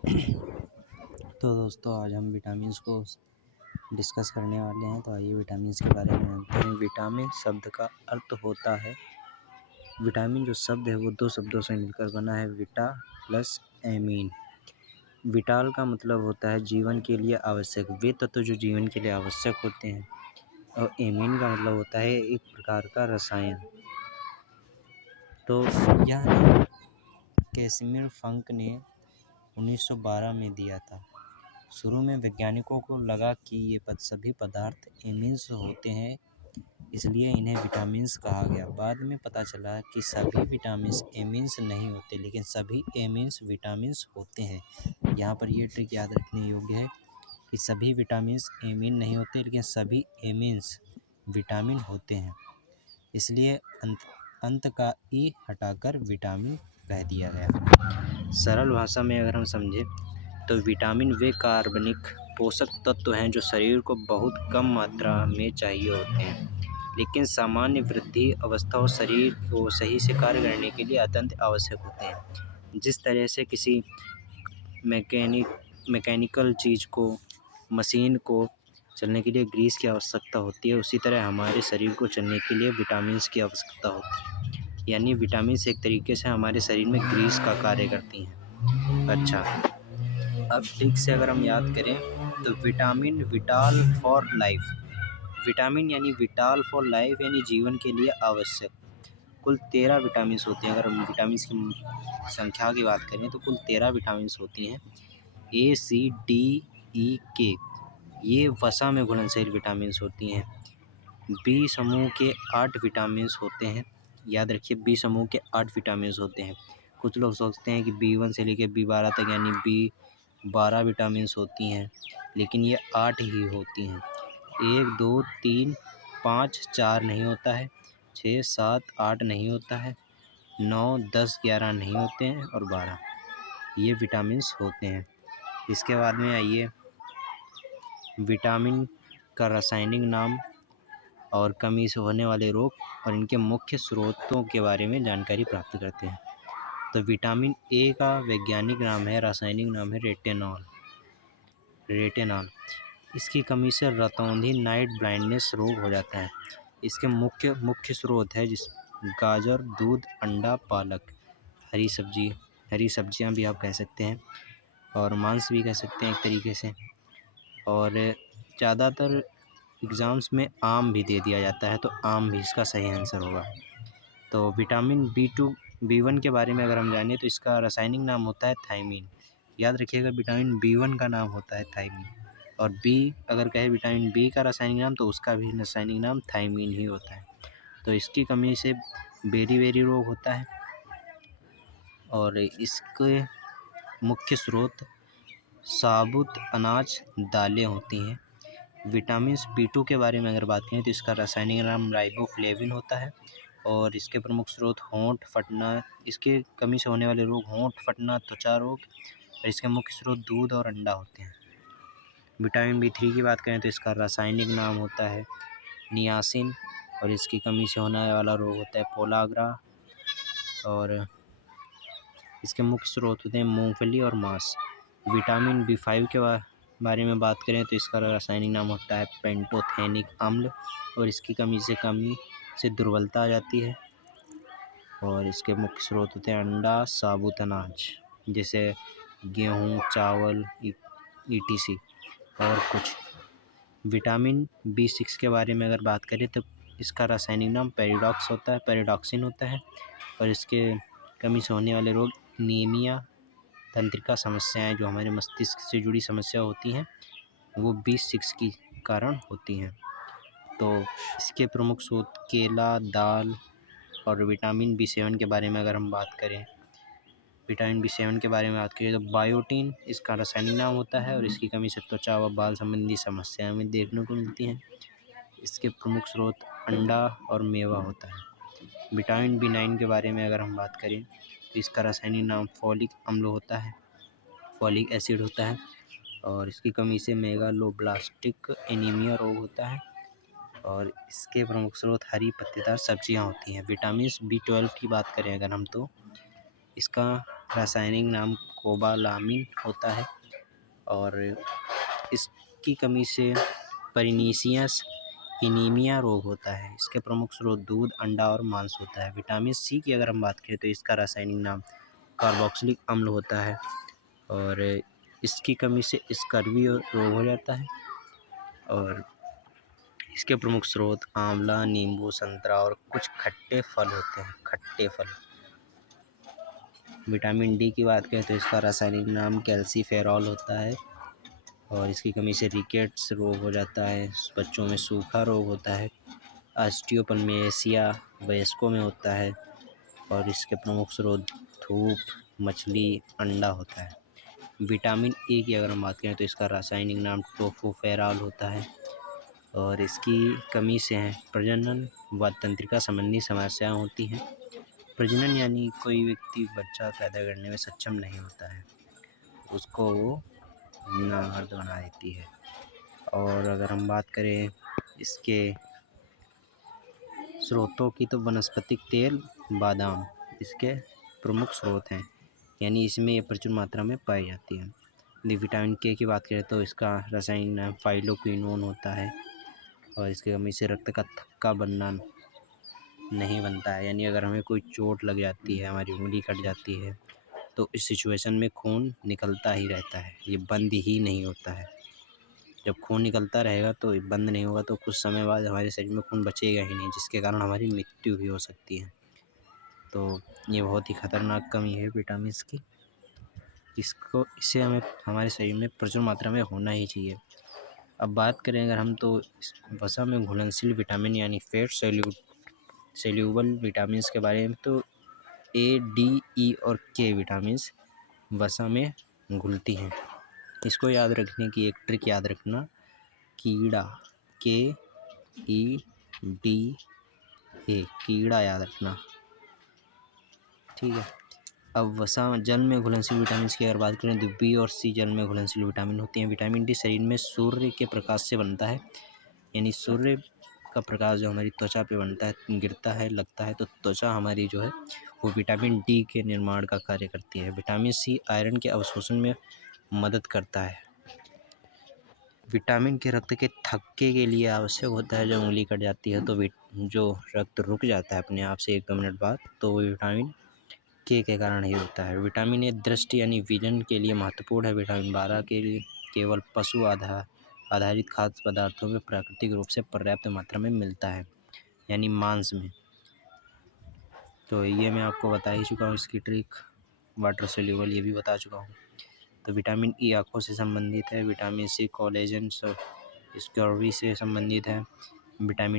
तो दोस्तों आज हम विटामिन्स को डिस्कस करने वाले हैं। तो आइए विटामिन्स के बारे में जानते हैं। विटामिन शब्द का अर्थ होता है, विटामिन जो शब्द है वो दो शब्दों से मिलकर बना है, विटा प्लस एमीन। विटाल का मतलब होता है जीवन के लिए आवश्यक, वे तत्व जो जीवन के लिए आवश्यक होते हैं। और एमीन का मतलब होता है एक प्रकार का रसायन। तो यह नाम कैसिमिर फंक ने 1912 में दिया था। शुरू में वैज्ञानिकों को लगा कि ये सभी पदार्थ एमिन्स होते हैं, इसलिए इन्हें विटामिन्स कहा गया। बाद में पता चला कि सभी विटामिन्स एमिन्स नहीं होते, लेकिन सभी एमिन्स विटामिन्स होते हैं। यहाँ पर ये ट्रिक याद रखने योग्य है कि सभी विटामिन्स एमिन नहीं होते, लेकिन सभी एमिन्स विटामिन होते हैं। इसलिए अंत का ई हटाकर विटामिन कह दिया गया। सरल भाषा में अगर हम समझें तो विटामिन वे कार्बनिक पोषक तत्व हैं जो शरीर को बहुत कम मात्रा में चाहिए होते हैं, लेकिन सामान्य वृद्धि अवस्था और शरीर को सही से कार्य करने के लिए अत्यंत आवश्यक होते हैं। जिस तरह से किसी मैकेनिकल चीज़ को, मशीन को चलने के लिए ग्रीस की आवश्यकता होती है, उसी तरह हमारे शरीर को चलने के लिए विटामिन्स की आवश्यकता होती है। यानी विटामिन्स एक तरीके से हमारे शरीर में ग्रीस का कार्य करती हैं। अच्छा, अब ठीक से अगर हम याद करें तो vitamin vital for life, vitamin यानी विटाल फॉर लाइफ यानी जीवन के लिए आवश्यक। कुल 13 विटामिन्स होते हैं। अगर हम विटामिन्स की संख्या की बात करें तो कुल 13 विटामिन्स होती हैं, A, C, D, E, K। ये वसा में घुलनशील विटामिन्स होती हैं। बी समूह के 8 विटामिन्स होते हैं। याद रखिए, बी समूह के 8 विटामिन्स होते हैं। कुछ लोग सोचते हैं कि B1 से लेकर B12 तक यानी B12 विटामिन्स होती हैं, लेकिन ये 8 ही होती हैं। 1, 2, 3, 5, 4 नहीं होता है, 6, 7, 8 नहीं होता है, 9, 10, 11 नहीं होते हैं और 12 ये विटामिन्स होते हैं। इसके बाद में आइए विटामिन का रासायनिक नाम और कमी से होने वाले रोग और इनके मुख्य स्रोतों के बारे में जानकारी प्राप्त करते हैं। तो विटामिन ए का वैज्ञानिक नाम है, रासायनिक नाम है रेटेनॉल। इसकी कमी से रतौंधी नाइट ब्लाइंडनेस रोग हो जाता है। इसके मुख्य स्रोत है जिस गाजर, दूध, अंडा, पालक, हरी सब्जियां भी आप कह सकते हैं, और मांस भी कह सकते हैं एक तरीके से। और ज़्यादातर एग्ज़ाम्स में आम भी दे दिया जाता है, तो आम भी इसका सही आंसर होगा। तो विटामिन B2, B1 के बारे में अगर हम जानें तो इसका रासायनिक नाम होता है थायमीन। याद रखिएगा, विटामिन B1 का नाम होता है थायमीन, और बी अगर कहे विटामिन बी का रासायनिक नाम तो उसका भी रासायनिक नाम थायमीन ही होता है। तो इसकी कमी से बेरी रोग होता है, और इसके मुख्य स्रोत साबुत अनाज, दालें होती हैं। विटामिन B2 के बारे में अगर बात करें तो इसका रासायनिक नाम राइबोफ्लेविन होता है, और इसके प्रमुख स्रोत होंठ फटना, इसके कमी से होने वाले रोग होंठ फटना, त्वचा रोग, और इसके मुख्य स्रोत दूध और अंडा होते हैं। विटामिन B3 की बात करें तो इसका रासायनिक नाम होता है नियासिन, और इसकी कमी से होने वाला रोग होता है पोलाग्रा, और इसके मुख्य स्रोत होते हैं मूंगफली और मांस। विटामिन B5 के बारे में बात करें तो इसका रासायनिक नाम होता है पेंटोथेनिक अम्ल, और इसकी कमी से दुर्बलता आ जाती है। और इसके मुख्य स्रोत होते हैं अंडा, साबुत अनाज जैसे गेहूँ, चावल, ETC और कुछ। विटामिन B6 के बारे में अगर बात करें तो इसका रासायनिक नाम पैराडॉक्सिन होता है, और इसके कमी से होने वाले रोग एनीमिया, तंत्रिका समस्याएं जो हमारे मस्तिष्क से जुड़ी समस्या होती हैं वो B6 के कारण होती हैं। तो इसके प्रमुख स्रोत केला, दाल, और विटामिन B7 के बारे में अगर हम बात करें, विटामिन B7 के बारे में बात करें तो बायोटीन इसका रासायनिक नाम होता है, और इसकी कमी से त्वचा व बाल संबंधी समस्याएं हमें देखने को मिलती हैं। इसके प्रमुख स्रोत अंडा और मेवा होता है। विटामिन B9 के बारे में अगर हम बात करें तो इसका रासायनिक नाम फॉलिक अम्ल होता है, फॉलिक एसिड होता है, और इसकी कमी से मेगालोब्लास्टिक एनीमिया रोग होता है, और इसके प्रमुख स्रोत हरी पत्तेदार सब्जियां होती हैं। विटामिन B12 की बात करें अगर हम तो इसका रासायनिक नाम कोबालामिन होता है और इसकी कमी से परनीसियस एनीमिया रोग होता है। इसके प्रमुख स्रोत दूध, अंडा और मांस होता है। विटामिन सी की अगर हम बात करें तो इसका रासायनिक नाम कार्बोक्सिलिक अम्ल होता है और इसकी कमी से स्कर्वी रोग हो जाता है और इसके प्रमुख स्रोत आंवला, नींबू, संतरा और कुछ खट्टे फल होते हैं, खट्टे फल। विटामिन डी की बात करें तो इसका रासायनिक नाम कैल्सीफेरॉल होता है और इसकी कमी से रिकेट्स रोग हो जाता है। बच्चों में सूखा रोग होता है। ऑस्टियोपल्मेसिया वयस्कों में होता है और इसके प्रमुख स्रोत धूप, मछली, अंडा होता है। विटामिन ए की अगर हम बात करें तो इसका रासायनिक नाम टोकोफेरॉल होता है और इसकी कमी से प्रजनन व तंत्रिका संबंधी समस्याएं होती हैं। प्रजनन यानी कोई व्यक्ति बच्चा पैदा करने में सक्षम नहीं होता है, उसको वो नामर्द बना देती है। और अगर हम बात करें इसके स्रोतों की तो वनस्पतिक तेल, बादाम इसके प्रमुख स्रोत हैं, यानी इसमें ये प्रचुर मात्रा में पाई जाती है। यदि विटामिन के की बात करें तो इसका रासायनिक नाम फाइलोक्विनोन होता है और इसकी कमी से रक्त का थक्का बनना नहीं बनता है, यानी अगर हमें कोई चोट लग जाती है, हमारी उंगली कट जाती है तो इस सिचुएशन में खून निकलता ही रहता है, ये बंद ही नहीं होता है। जब खून निकलता रहेगा तो बंद नहीं होगा तो कुछ समय बाद हमारे शरीर में खून बचेगा ही नहीं, जिसके कारण हमारी मृत्यु भी हो सकती है। तो ये बहुत ही खतरनाक कमी है विटामिन्स की, इससे हमें हमारे शरीर में प्रचुर मात्रा में होना ही चाहिए। अब बात करें अगर हम तो वसा में घुलनशील विटामिन यानी फैट सोल्यूबल विटामिन्स के बारे में, तो ए, डी, ई और के विटामिन्स वसा में घुलती हैं। इसको याद रखने की एक ट्रिक याद रखना, कीड़ा, के ई डी ए, कीड़ा याद रखना, ठीक है। अब वसा जल में घुलनशील विटामिन की अगर बात करें तो बी और सी जल में घुलनशील विटामिन होती हैं। विटामिन डी शरीर में सूर्य के प्रकाश से बनता है, यानी सूर्य का प्रकाश जो हमारी त्वचा पे बनता है, गिरता है, लगता है तो त्वचा हमारी जो है वो विटामिन डी के निर्माण का कार्य करती है। विटामिन सी आयरन के अवशोषण में मदद करता है। विटामिन के रक्त के थक्के के लिए आवश्यक होता है। जब उंगली कट जाती है तो जो रक्त रुक जाता है अपने आप से 1-2 मिनट बाद, तो वो विटामिन के कारण ही होता है। विटामिन ए दृष्टि यानी विजन के लिए महत्वपूर्ण है। विटामिन 12 के लिए केवल पशु आधारित खाद्य पदार्थों में प्राकृतिक रूप से पर्याप्त मात्रा में मिलता है, यानी मांस में। तो ये मैं आपको बता ही चुका हूँ इसकी ट्रिक। वाटर सोल्यूबल ये भी बता चुका हूँ। तो विटामिन ई आँखों से संबंधित है। विटामिन सी कोलेजन स्कर्वी से संबंधित है। विटामिन